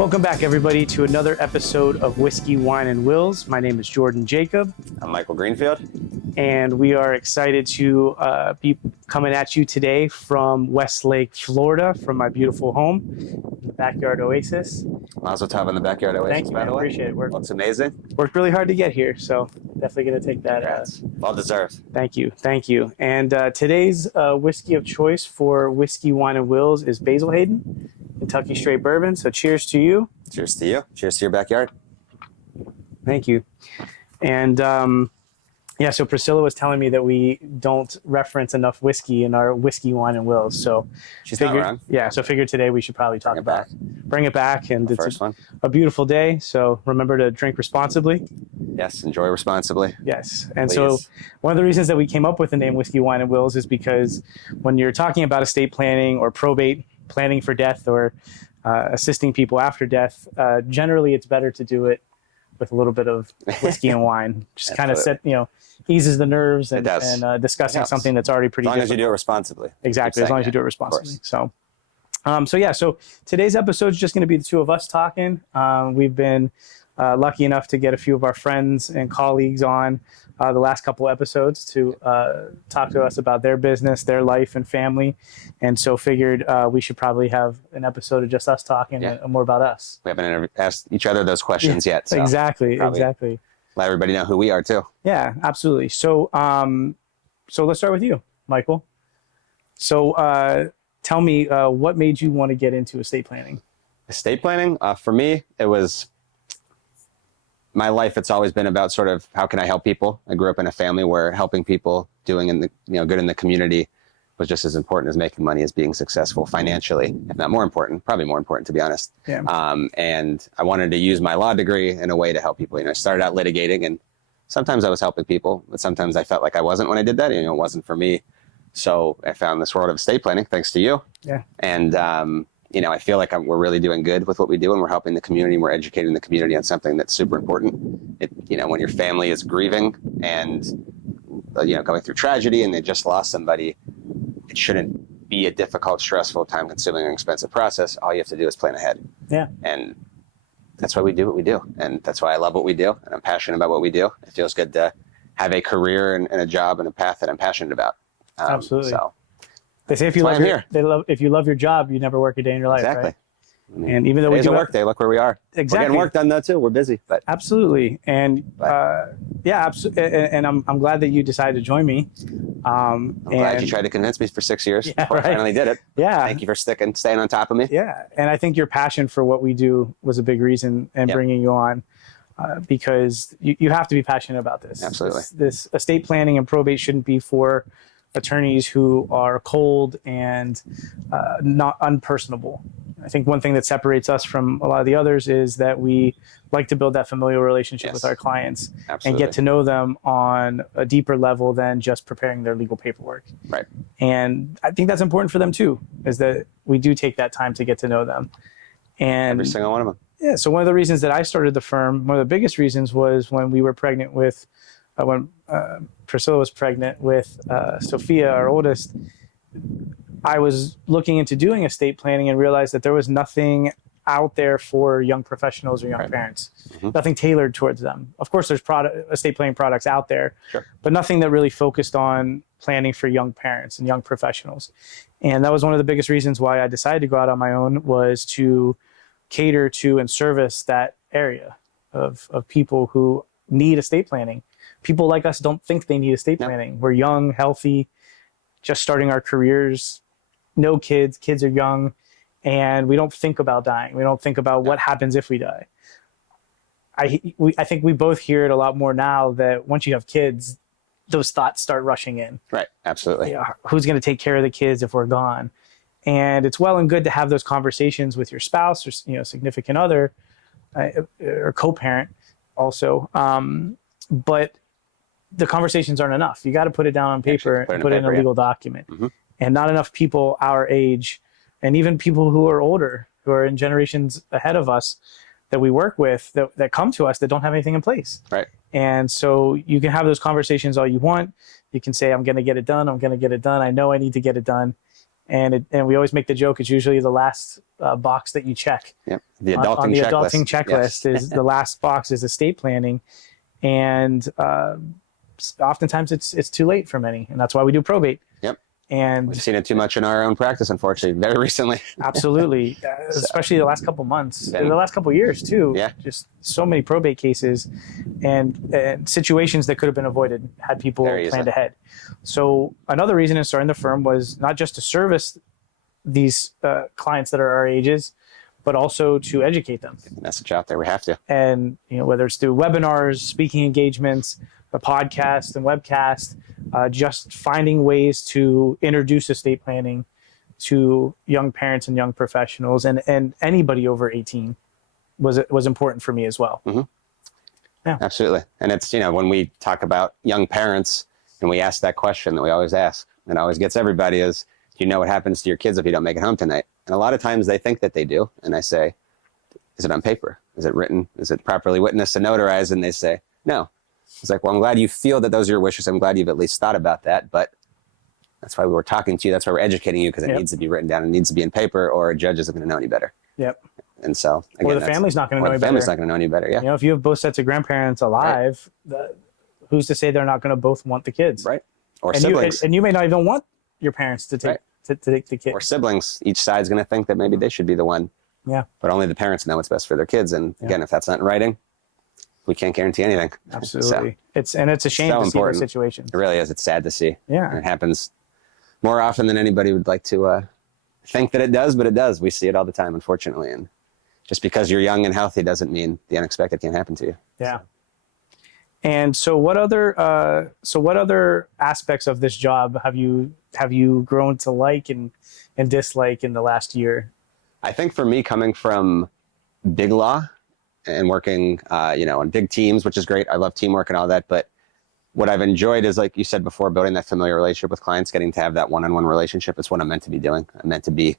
Welcome back, everybody, to another episode of Whiskey, Wine, and Wills. My name is Jordan Jacob. I'm Michael Greenfield. And we are excited to be coming at you today from Westlake, Florida, from my beautiful home, the Backyard Oasis. Mazel tov in the Backyard Oasis, Thank you, by man. the way. Appreciate it. Looks amazing. Worked really hard to get here, so definitely going to take that. Well deserved. Thank you. Thank you. And today's whiskey of choice for Whiskey, Wine, and Wills is Basil Hayden, Kentucky Straight Bourbon. So cheers to you. Cheers to you. Cheers to your backyard. Thank you. And yeah, so Priscilla was telling me that we don't reference enough whiskey in our Whiskey, Wine, and Wills. So she's not wrong. Yeah, so figured today we should probably talk about bring it back. And the it's first one. A beautiful day. So remember to drink responsibly. Yes, enjoy responsibly. Yes. And Please. so one of the reasons that we came up with the name Whiskey, Wine, and Wills is because when you're talking about estate planning or probate, planning for death, or assisting people after death, generally it's better to do it with a little bit of whiskey and wine. Just kind of eases the nerves and discussing something that's already pretty difficult. As long as you do it responsibly. Exactly, as long as you do it responsibly. So today's episode is just going to be the two of us talking. We've been lucky enough to get a few of our friends and colleagues on the last couple episodes to talk to us about their business, their life, and family. And so figured we should probably have an episode of just us talking and more about us. We haven't asked each other those questions yet. So exactly. Let everybody know who we are too. Yeah, absolutely. So let's start with you, Michael. So tell me, what made you want to get into estate planning? Estate planning, for me, it was my life. It's always been about sort of how can I help people. I grew up in a family where helping people, doing good in the community was just as important as making money, as being successful financially, if not more important, probably more important, to be honest. Yeah. And I wanted to use my law degree in a way to help people. I started out litigating, and sometimes I was helping people, but sometimes I felt like I wasn't when I did that. It wasn't for me. So I found this world of estate planning, thanks to you. Yeah. And I feel like we're really doing good with what we do, and we're helping the community. We're educating the community on something that's super important. When your family is grieving and going through tragedy, and they just lost somebody, it shouldn't be a difficult, stressful, time-consuming, and expensive process. All you have to do is plan ahead. Yeah. And that's why we do what we do, and that's why I love what we do, and I'm passionate about what we do. It feels good to have a career and a job and a path that I'm passionate about. Absolutely. So they say if you love your job, you never work a day in your life. Exactly. Right? And even though it's a work day, look where we are. Exactly. We're getting work done though too. We're busy, but absolutely. And and I'm glad that you decided to join me. I'm glad you tried to convince me for 6 years before I finally did it. Yeah. Thank you for staying on top of me. Yeah. And I think your passion for what we do was a big reason in bringing you on, because you have to be passionate about this. Absolutely. This estate planning and probate shouldn't be for attorneys who are cold and not unpersonable. I think one thing that separates us from a lot of the others is that we like to build that familial relationship with our clients. Absolutely. And get to know them on a deeper level than just preparing their legal paperwork. Right. And I think that's important for them too, is that we do take that time to get to know them. And every single one of them. Yeah. So one of the reasons that I started the firm, one of the biggest reasons, was when we were pregnant with, when Priscilla was pregnant with Sophia, our oldest. I was looking into doing estate planning and realized that there was nothing out there for young professionals or young parents, nothing tailored towards them. Of course, there's estate planning products out there, but nothing that really focused on planning for young parents and young professionals. And that was one of the biggest reasons why I decided to go out on my own, was to cater to and service that area of people who need estate planning. People like us don't think they need estate planning. We're young, healthy, just starting our careers, no kids, kids are young, and we don't think about dying. We don't think about what happens if we die. I think we both hear it a lot more now that once you have kids, those thoughts start rushing in. Right, absolutely. Who's going to take care of the kids if we're gone? And it's well and good to have those conversations with your spouse or significant other or co-parent also. But the conversations aren't enough. You got to put it down on paper and put it in a legal document. And not enough people our age, and even people who are older, who are in generations ahead of us that we work with, that come to us that don't have anything in place. Right. And so you can have those conversations all you want. You can say, I'm going to get it done. I'm going to get it done. I know I need to get it done. And we always make the joke, it's usually the last box that you check. Yep. The On adulting the checklist. adulting checklist Yes. is the last box is estate planning. And oftentimes it's too late for many. And that's why we do probate. Yep. And We've seen it too much in our own practice, unfortunately, very recently. absolutely, especially the last couple months, Been- the last couple years too. Yeah. Just so many probate cases and situations that could have been avoided had people Very planned easily. ahead. So another reason in starting the firm was not just to service these clients that are our ages, but also to educate them. Message out there. We have to. And whether it's through webinars, speaking engagements, the podcast and webcast, just finding ways to introduce estate planning to young parents and young professionals and anybody over 18 was important for me as well. Mm-hmm. Yeah. Absolutely. And it's, when we talk about young parents and we ask that question that we always ask and always gets everybody is, do you know what happens to your kids if you don't make it home tonight? And a lot of times they think that they do. And I say, is it on paper? Is it written? Is it properly witnessed and notarized? And they say, no. It's like, well, I'm glad you feel that those are your wishes. I'm glad you've at least thought about that. But that's why we were talking to you. That's why we're educating you, because it needs to be written down. It needs to be in paper, or a judge isn't going to know any better. Yep. And so, again, Or the family's not going to know any better. The family's not going to know any better, yeah. If you have both sets of grandparents alive, who's to say they're not going to both want the kids? Right. Or And siblings. you may not even want your parents to take to take the kid. Or siblings. Each side's going to think that maybe they should be the one. Yeah. But only the parents know what's best for their kids. And again, if that's not in writing, we can't guarantee anything. Absolutely. So, it's a shame so to important. see those situations. It really is. It's sad to see. Yeah. And it happens more often than anybody would like to think that it does, but it does. We see it all the time, unfortunately. And just because you're young and healthy doesn't mean the unexpected can't happen to you. Yeah. And so what other aspects of this job have you grown to like and dislike in the last year? I think for me, coming from big law and working, on big teams, which is great. I love teamwork and all that. But what I've enjoyed is, like you said before, building that familiar relationship with clients, getting to have that one-on-one relationship. It's what I'm meant to be doing. I'm meant to be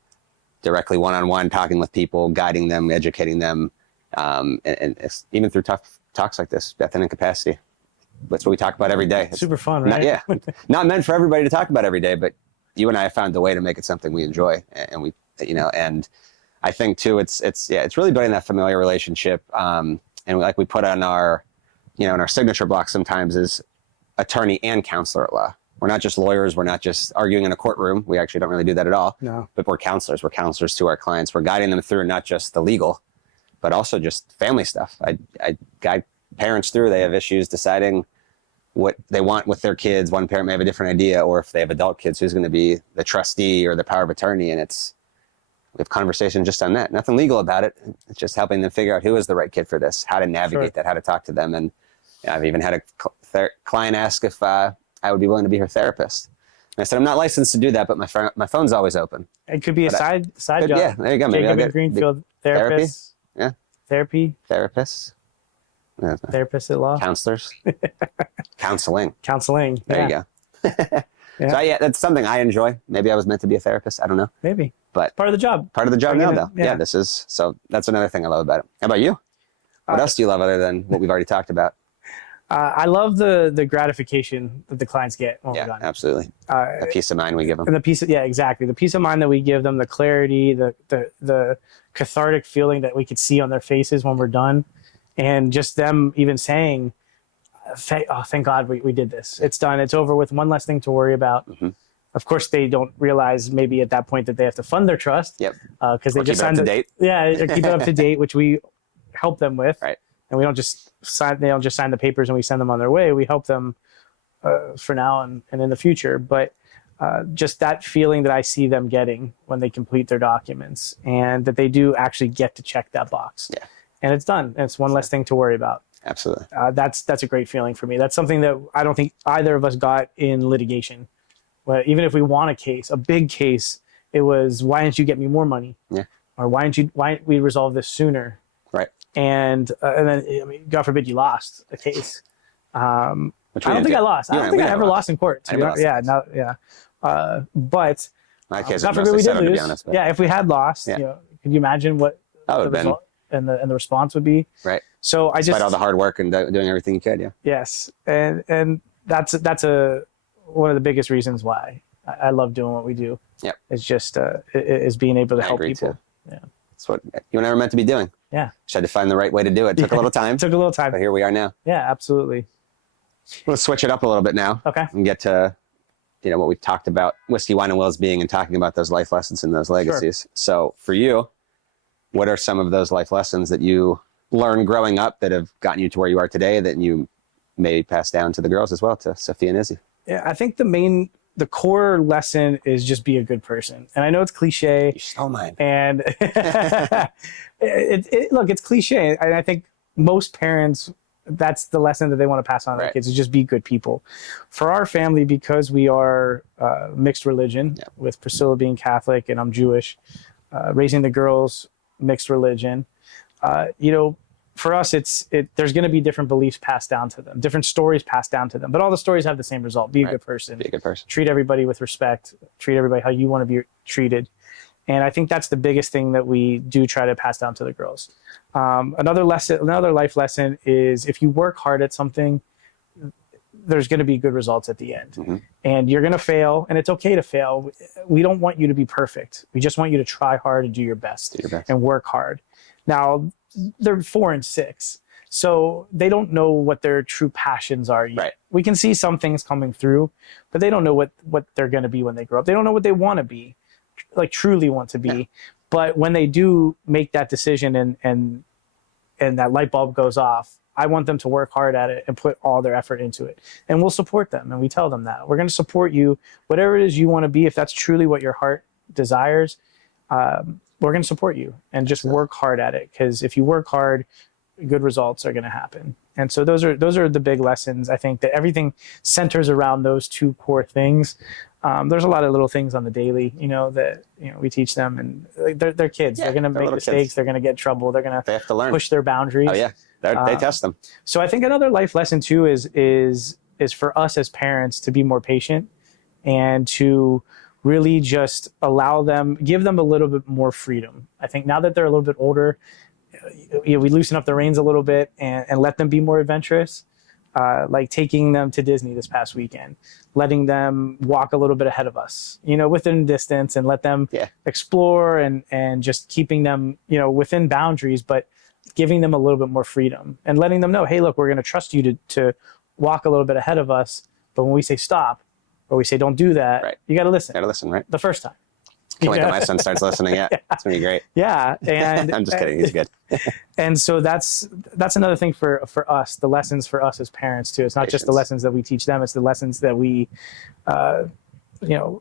directly one-on-one, talking with people, guiding them, educating them, and it's, even through tough talks like this, death and incapacity. That's what we talk about every day. It's super fun, right? Not meant for everybody to talk about every day, but you and I have found a way to make it something we enjoy, and we, and I think too, it's really building that familiar relationship. And like we put on our, in our signature block sometimes is attorney and counselor at law. We're not just lawyers. We're not just arguing in a courtroom. We actually don't really do that at all. No. But we're counselors. We're counselors to our clients. We're guiding them through not just the legal, but also just family stuff. I guide parents through. They have issues deciding what they want with their kids. One parent may have a different idea, or if they have adult kids, who's going to be the trustee or the power of attorney. And we have conversation just on that. Nothing legal about it. It's just helping them figure out who is the right kid for this, how to navigate that, how to talk to them. And I've even had a client ask if I would be willing to be her therapist. And I said, I'm not licensed to do that, but my phone's always open. It could be a side job. Yeah, there you go. Maybe I'll Jacob get Greenfield therapist. Yeah. Therapy. Therapists. Yeah. Therapist at law. Counselors. Counseling. Counseling. There you go. Yeah. So that's something I enjoy. Maybe I was meant to be a therapist. I don't know. Maybe. But Part of the job. part of the job now, though. Yeah. So that's another thing I love about it. How about you? What else do you love other than what we've already talked about? I love the gratification that the clients get when we're Yeah, done. absolutely. The peace of mind we give them. And exactly. The peace of mind that we give them, the clarity, the cathartic feeling that we could see on their faces when we're done. And just them even saying, thank God we did this. It's done. It's over with. One less thing to worry about. Mm-hmm. Of course, they don't realize maybe at that point that they have to fund their trust. Yep. Because they Or just keep it up signed to date. Yeah, keep it up to date, which we help them with. Right. And we don't just sign. They don't just sign the papers and we send them on their way. We help them for now and in the future. But just that feeling that I see them getting when they complete their documents, and that they do actually get to check that box. Yeah. And it's done. And it's one less thing to worry about. Absolutely. That's a great feeling for me. That's something that I don't think either of us got in litigation. But even if we won a big case, it was, why didn't you get me more money? Yeah. Or why didn't we resolve this sooner? Right. And then, God forbid you lost a case. Which I don't think I lost. I don't think I ever lost in court. I never lost. But My case God was forbid mostly we did settled, to lose. be honest. But Yeah, if we had lost, Yeah. Could you imagine what that would the have been result and the response would be? right. So I just Despite all the hard work and doing everything you could. Yeah. yes, and that's one of the biggest reasons why I love doing what we do. Yep. It's just is being able to I help agree people. too. Yeah. That's what you and I were meant to be doing. Yeah. Just had to find the right way to do it. Took a little time. Took a little time. But here we are now. Yeah, absolutely. Let's switch it up a little bit now. Okay. And get to, what we've talked about, whiskey, wine, and wills being, and talking about those life lessons and those legacies. Sure. So for you, what are some of those life lessons that you learned growing up that have gotten you to where you are today that you may pass down to the girls as well, to Sophia and Izzy? Yeah, I think the core lesson is just be a good person. And I know it's cliche. You stole mine. And look, it's cliche. And I think most parents, that's the lesson that they want to pass on to their kids, is just be good people. For our family, because we are mixed religion, with Priscilla being Catholic and I'm Jewish, raising the girls mixed religion, for us, there's going to be different beliefs passed down to them, different stories passed down to them, but all the stories have the same result. Be a good person. Be a good person. Treat everybody with respect. Treat everybody how you want to be treated. And I think that's the biggest thing that we do try to pass down to the girls. Another life lesson is, if you work hard at something, there's going to be good results at the end. Mm-hmm. And you're going to fail, and it's okay to fail. We don't want you to be perfect. We just want you to try hard and do your best. And work hard. Now, they're 4 and 6, so they don't know what their true passions are yet. Right. We can see some things coming through, but they don't know what they're going to be when they grow up. They don't know what they want to be, like truly want to be. Yeah. But when they do make that decision and that light bulb goes off, I want them to work hard at it and put all their effort into it. And we'll support them, and we tell them that. We're going to support you, whatever it is you want to be, if that's truly what your heart desires. We're going to support you, and just work hard at it, because if you work hard, good results are going to happen. And so those are the big lessons. I think that everything centers around those two core things. There's a lot of little things on the daily, that we teach them, and they're kids. Yeah, they're going to make mistakes. Kids. They're going to get in trouble. They have to learn, push their boundaries. Oh yeah, they test them. So I think another life lesson too is for us as parents to be more patient, and to really just give them a little bit more freedom. I think now that they're a little bit older, we loosen up the reins a little bit and let them be more adventurous. Like taking them to Disney this past weekend, letting them walk a little bit ahead of us, within distance, and let them explore, and just keeping them, within boundaries, but giving them a little bit more freedom, and letting them know, hey, look, we're going to trust you to walk a little bit ahead of us. But when we say stop, or we say don't do that, you got to listen. Got to listen, right? The first time. Can't wait till my son starts listening. Yeah, it's gonna be great. Yeah, and I'm just kidding. He's good. And so that's another thing for us. The lessons for us as parents too. It's not just the lessons that we teach them. It's the lessons that we,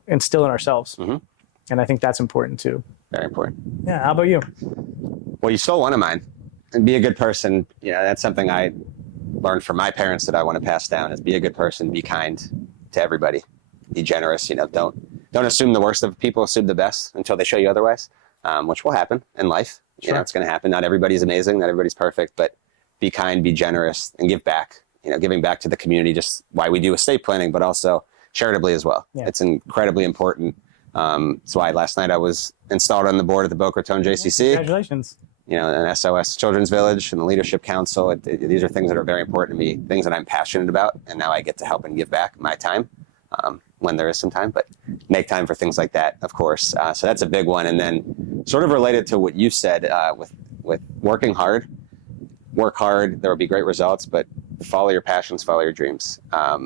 instill in ourselves. Mm-hmm. And I think that's important too. Very important. Yeah. How about you? Well, you stole one of mine. And be a good person. That's something I learned from my parents that I want to pass down. Is be a good person. Be kind to everybody. Be generous. Don't assume the worst of people, assume the best until they show you otherwise, which will happen in life. Sure. It's going to happen. Not everybody's amazing. Not everybody's perfect, but be kind, be generous, and give back. Giving back to the community, just why we do estate planning, but also charitably as well. Yeah. It's incredibly important. That's why last night I was installed on the board of the Boca Raton JCC. Congratulations. An SOS Children's Village and the Leadership Council. These are things that are very important to me, things that I'm passionate about, and now I get to help and give back my time. When there is some time, but make time for things like that, of course. So that's a big one. And then sort of related to what you said, with working hard, work hard, there will be great results, but follow your passions, follow your dreams. I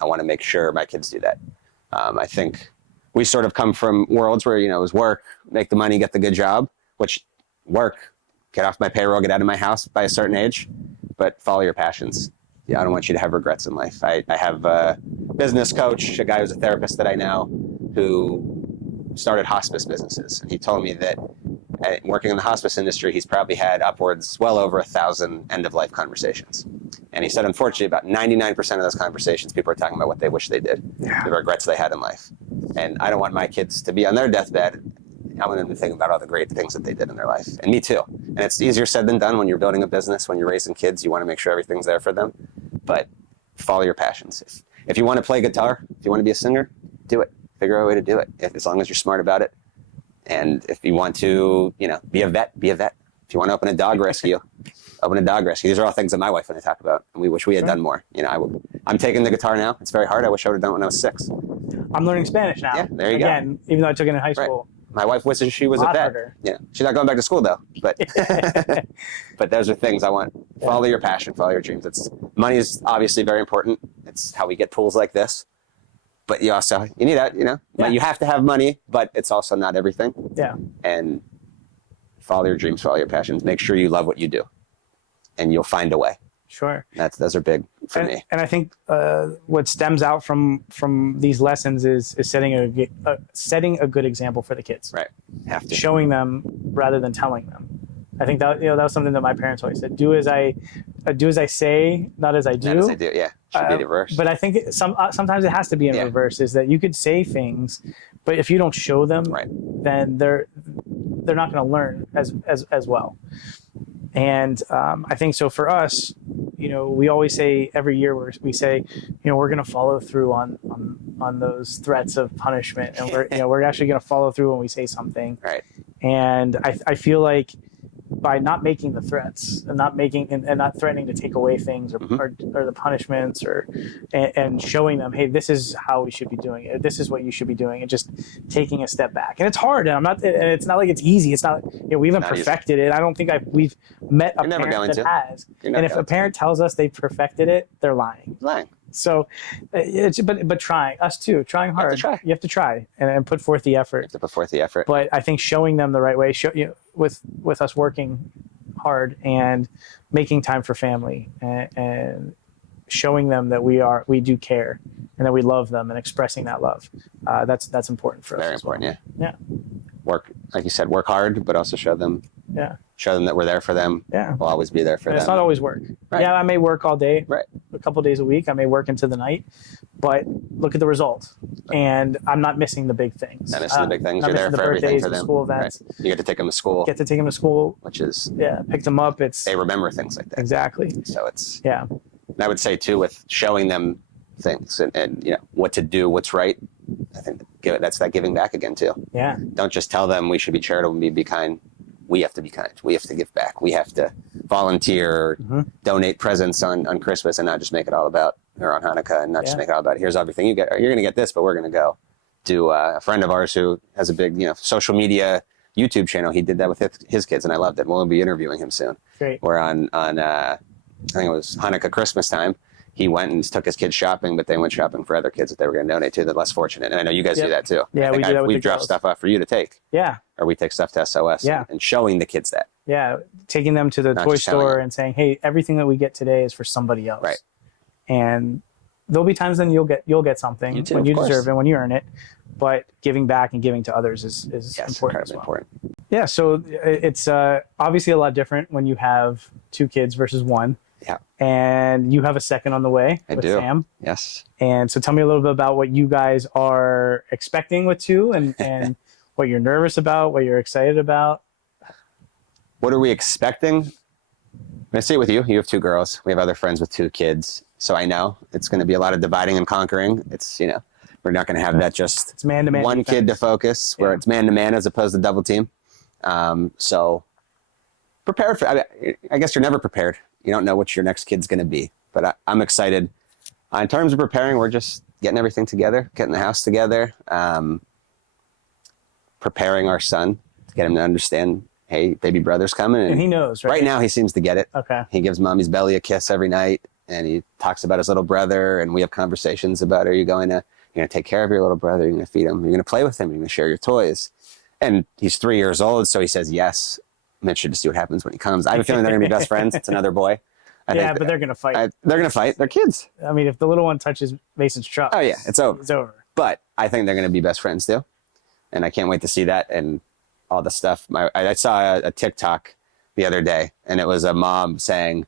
want to make sure my kids do that. I think we sort of come from worlds where, it was work, make the money, get the good job, which work, get off my payroll, get out of my house by a certain age, but follow your passions. I don't want you to have regrets in life. I have a business coach, a guy who's a therapist that I know, who started hospice businesses. And he told me that working in the hospice industry, he's probably had upwards well over 1,000 end-of-life conversations. And he said, unfortunately, about 99% of those conversations, people are talking about what they wish they did, the regrets they had in life. And I don't want my kids to be on their deathbed. I want them to think about all the great things that they did in their life. And me too. And it's easier said than done when you're building a business, when you're raising kids, you want to make sure everything's there for them. But follow your passions. If you want to play guitar, if you want to be a singer, do it. Figure out a way to do it, as long as you're smart about it. And if you want to, be a vet, be a vet. If you want to open a dog rescue, open a dog rescue. These are all things that my wife and I talk about, and we wish we had done more. I'm taking the guitar now. It's very hard. I wish I would have done it when I was 6. I'm learning Spanish now. Yeah, there you go. Again, even though I took it in high school. My wife wishes she was A a lot vet. harder. Yeah, she's not going back to school though. But but those are things I want. Follow your passion, follow your dreams. Money is obviously very important. It's how we get tools like this. But you need that. You have to have money, but it's also not everything. Yeah. And follow your dreams, follow your passions. Make sure you love what you do, and you'll find a way. Sure. Those are big for me. And I think what stems out from these lessons is setting a good example for the kids. Right. Have to. Showing them rather than telling them. I think that that was something that my parents always said. Do as I say, not as I do. Not as I do. Yeah. Should be reverse. But I think sometimes it has to be in reverse. Is that you could say things, but if you don't show them, then they're not going to learn as well. And I think so for us, we always say every year we say, we're going to follow through on those threats of punishment, and we're actually going to follow through when we say something. Right. And I feel like by not making the threats and not threatening to take away things or the punishments and showing them, hey, this is how we should be doing it. This is what you should be doing, and just taking a step back. And it's hard, and it's not like it's easy. It's not, we haven't perfected it. I don't think we've met a parent that has. And if a parent tells us they perfected it, they're lying. So, but trying hard. You have to try and put forth the effort. You have to put forth the effort. But I think showing them the right way, with us working hard and making time for family and showing them that we do care and that we love them and expressing that love. That's important for us. Very important. Yeah. Work, like you said, work hard, but also show them. Yeah. Show them that we're there for them. Yeah. We'll always be there for them. It's not always work. Right. Yeah, I may work all day. Right. A couple days a week. I may work into the night, but look at the result. And I'm not missing the big things. Not missing the big things. You're there for everything for them. School events. Right. You get to take them to school. Which is pick them up. They remember things like that. Exactly. So it's And I would say too, with showing them things and what to do, what's right. I think that's that giving back again too. Yeah. Don't just tell them we should be charitable and be kind. We have to be kind. We have to give back. We have to volunteer, donate presents on Christmas, and not just make it all about, or on Hanukkah, and not just make it all about, here's everything you get. You're going to get this, but we're going to go. Do a friend of ours who has a big, social media YouTube channel. He did that with his kids, and I loved it. We'll be interviewing him soon. Great. We're on I think it was Hanukkah, Christmas time. He went and took his kids shopping, but they went shopping for other kids that they were going to donate to, the less fortunate. And I know you guys do that too. Yeah, we do that with we've dropped stuff off for you to take. Yeah. Or we take stuff to SOS. And showing the kids that. Yeah, taking them to the toy store and saying, hey, everything that we get today is for somebody else. Right. And there'll be times then you'll get something when you deserve it, when you earn it. But giving back and giving to others is important as well. Important. Yeah, so it's obviously a lot different when you have 2 kids versus 1. Yeah. And you have a second on the way with Sam. Yes. And so tell me a little bit about what you guys are expecting with 2 and what you're nervous about, what you're excited about. What are we expecting? I'm going to say with you. You have 2 girls. We have other friends with 2 kids. So I know it's going to be a lot of dividing and conquering. It's, we're not going to have that just it's man-to-man one defense. Kid to focus, where it's man-to-man as opposed to double team. So prepared for, I guess you're never prepared. You don't know what your next kid's going to be, but I'm excited. In terms of preparing, we're just getting everything together, getting the house together, preparing our son to get him to understand, hey, baby brother's coming. And he knows, right? Right now, he seems to get it. Okay. He gives mommy's belly a kiss every night, and he talks about his little brother, and we have conversations about, you're going to take care of your little brother, you're going to feed him, you're going to play with him, you're going to share your toys. And he's 3 years old, so he says yes. I'm interested to see what happens when he comes. I have a feeling they're going to be best friends. It's another boy. But they're going to fight. They're going to fight. They're kids. I mean, if the little one touches Mason's truck, oh yeah, it's over. It's over. But I think they're going to be best friends too, and I can't wait to see that and all the stuff. I saw a TikTok the other day, and it was a mom saying,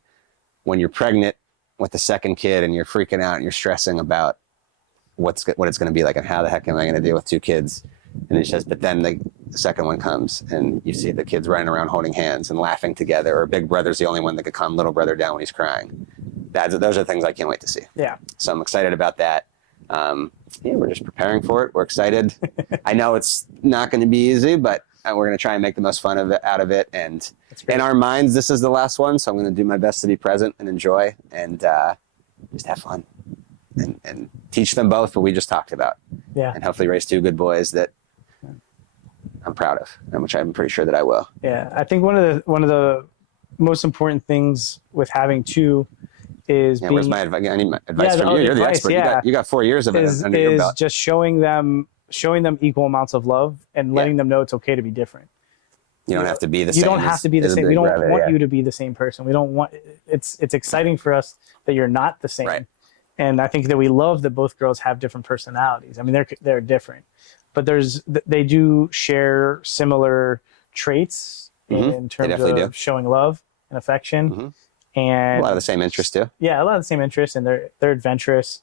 when you're pregnant with the second kid and you're freaking out and you're stressing about what it's going to be like and how the heck am I going to deal with 2 kids. And it says, but then the second one comes and you see the kids running around holding hands and laughing together, or big brother's the only one that could calm little brother down when he's crying. Those are things I can't wait to see. Yeah. So I'm excited about that. We're just preparing for it. We're excited. I know it's not going to be easy, but we're going to try and make the most fun out of it. And in our minds, this is the last one. So I'm going to do my best to be present and enjoy and just have fun. And teach them both what we just talked about. Yeah. and hopefully raise 2 good boys that I'm proud of, and which I'm pretty sure that I will. Yeah, I think one of the most important things with having 2 is Yeah, being, where's my advice? I need my advice from you. You're the expert. Yeah. You got 4 years of it under your belt. Just showing them equal amounts of love and letting them know it's okay to be different. You don't have to be the same. You don't have to be the same. We don't want you to be the same person. We don't want. It's exciting for us that you're not the same. Right. And I think that we love that both girls have different personalities. I mean, they're different, but they do share similar traits in terms of showing love and affection, and a lot of the same interests too. Yeah, a lot of the same interests, and they're adventurous.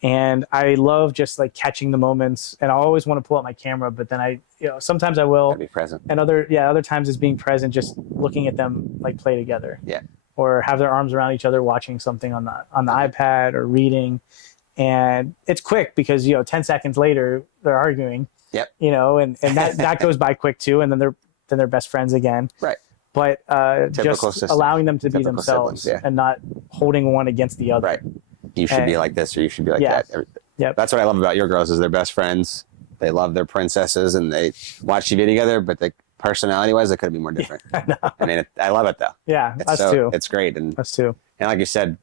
And I love just like catching the moments, and I always want to pull out my camera, but then sometimes I will be present, and other times is being present, just looking at them like play together. Yeah. Or have their arms around each other, watching something on the iPad or reading, and it's quick because 10 seconds later they're arguing. Yep. And that goes by quick too, and then they're best friends again. Right. But just allowing them to be themselves and not holding one against the other. Right. You should be like this, or you should be like that. Yep. That's what I love about your girls is they're best friends. They love their princesses, and they watch TV together. But personality-wise, they couldn't be more different. I mean, I love it though. Yeah, us too. It's great, and us too. And like you said,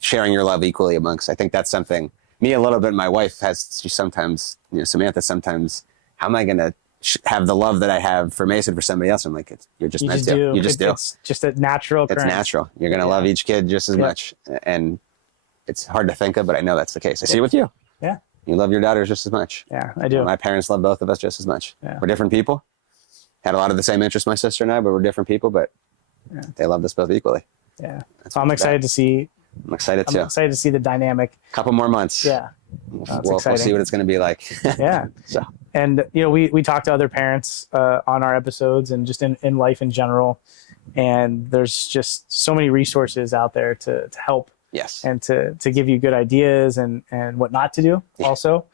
sharing your love equally amongst. I think that's something. Me a little bit. My wife has. She sometimes, Samantha. Sometimes, how am I going to have the love that I have for Mason for somebody else? I'm like, you're just meant to. You just do. It's just a natural. It's natural. You're going to love each kid just as much, and it's hard to think of, but I know that's the case. I see it with you. Yeah. You love your daughters just as much. Yeah, I do. My parents love both of us just as much. Yeah. We're different people. Had a lot of the same interests, my sister and I, but we're different people. But they loved us both equally. Yeah. So I'm excited to see. I'm excited too. I'm excited to see the dynamic. Couple more months. Yeah. We'll see what it's going to be like. Yeah. So. And we talk to other parents on our episodes and just in life in general, and there's just so many resources out there to help. Yes. And to give you good ideas and what not to do also.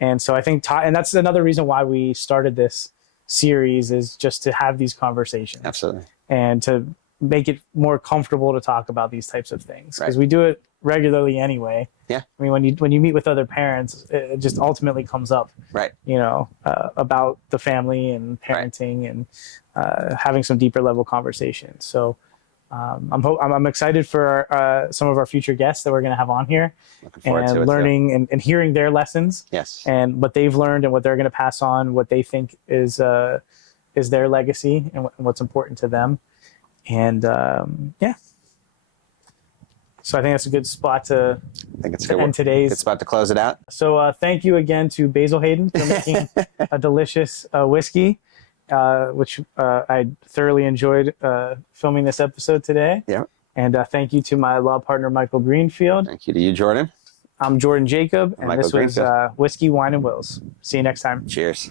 And so I think, and that's another reason why we started this series, is just to have these conversations. Absolutely. And to make it more comfortable to talk about these types of things, because we do it regularly anyway. Yeah. I mean, when you meet with other parents, it just ultimately comes up. Right. About the family and parenting and having some deeper level conversations. So. I'm excited for some of our future guests that we're going to have on here, and learning and hearing their lessons. Yes. And what they've learned and what they're going to pass on, what they think is their legacy and what's important to them. And so I think that's a good spot to end today's. Good spot to close it out. So thank you again to Basil Hayden for making a delicious whiskey. Which I thoroughly enjoyed filming this episode today. Yeah. And thank you to my law partner, Michael Greenfield. Thank you to you, Jordan. I'm Jordan Jacob, and Michael this was Whiskey, Wine, and Wills. See you next time. Cheers.